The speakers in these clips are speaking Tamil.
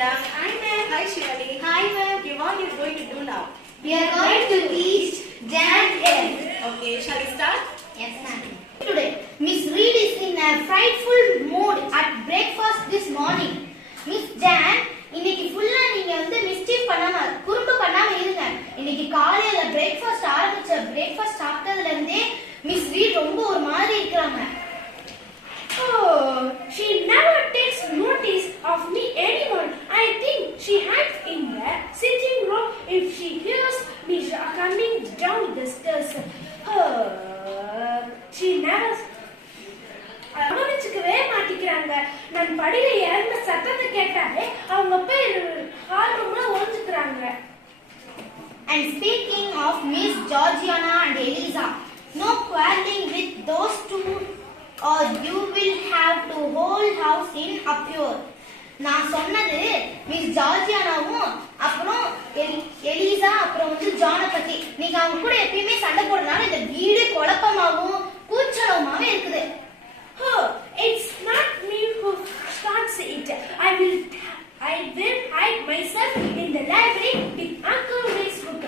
Leela. Hi ma'am. Hi Shivali. Hi ma'am. Okay, what are you going to do now? We are going to teach Jan L. Okay, shall we start? Yes ma'am. Today, Miss Reed is in a frightful mood at breakfast this morning. Miss Jan, இன்னைக்கு ஃபுல்லா நீங்க மிஸ்டேக் பண்ணாம குறும்பு பண்ணாம இருங்க. இன்னைக்கு காலையில பிரேக்ஃபாஸ்ட் சாப்பிட்டதுல இருந்தே மிஸ் ரீட் ரொம்ப ஒரு மாதிரி இருக்காங்க. Oh, she never takes notice of me anymore. I think she hides in the sitting room if she hears me coming down the stairs. She never கவனிச்சுக்கவே மாட்டிக்கிறாங்க. நான் படியில இறங்க சத்தத்தை கேட்டாலே அவங்க போய் ஹால் ரூம்ல ஒளிஞ்சுக்கிறாங்க. And speaking of Miss Georgiana and Eliza, no quarreling with those two or you will have to whole house in uproar. நான் சொன்னது மிஸ் ஜார்ஜியானாவும் அப்புறம் எலிசா அப்புறம் ஜானை பத்தி. நீங்க அவங்க கூட எப்பயுமே சண்டை போடுறதுனால இந்த வீடு குழப்பமாவும் கூச்சலமாவே இருக்குது. Oh, it's not me who starts it. I will hide myself in the library with Uncle Rick's book.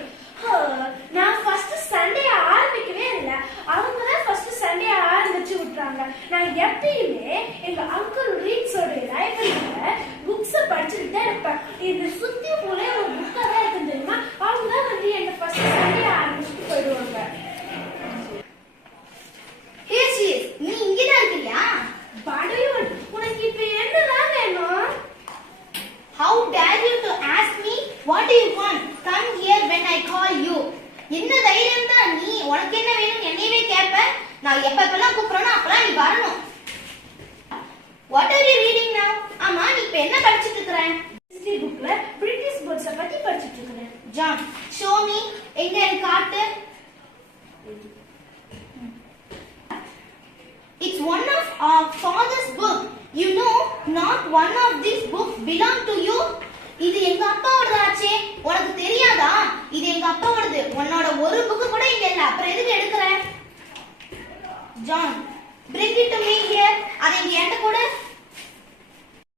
நான் ஃபர்ஸ்ட் சண்டே ஆரம்பிக்கவே இல்லை. அவங்க தான் ஃபர்ஸ்ட் சண்டே ஆரம்பிச்சு விட்டுறாங்க. நான் எப்பயுமே எங்க அங்கிள் ரீட்ஸோட லைப்ரரியில புக்ஸை படிச்சுட்டு தான் இருப்பேன். இது சுத்தி போலே ஒரு புக்கா தான் இருக்கு தெரியுமா. அவங்க தான் எங்க ஃபர்ஸ்ட் சண்டே ஆரம்பிச்சுட்டு போயிடுவாங்க. நீ இங்கதான் இருக்கியா? படையோன், உனக்கு இப்ப என்னதான் வேணும்? How dare you to ask me what do you want? Come here when I call you. என்ன தைரியம் தான் நீ உனக்கு என்ன வேணும் என்னையவே கேட்ப? நான் எப்பப்பெல்லாம் கூப்பிடுறேனோ அப்பலாம் நீ வரணும். What are you reading now? ஆமா நீ இப்ப என்ன படிச்சிட்டு இருக்கற? ஹிஸ்டரி புக்ல பிரிட்டிஷ் பேர்ட்ஸ் பத்தி படிச்சிட்டு இருக்கேன். John, show me. எங்க எனக்கு காட்டு. It's one of our father's book. You know, not one of these books belong to you. இது எங்க அப்பாவோடதாச்சே. உனக்கு தெரியாதா? இது எங்க அப்பாவோடது. உன்னோட ஒரு புக் கூட இங்க இல்ல. அப்புறம் எதுக்கு எடுக்கற? John,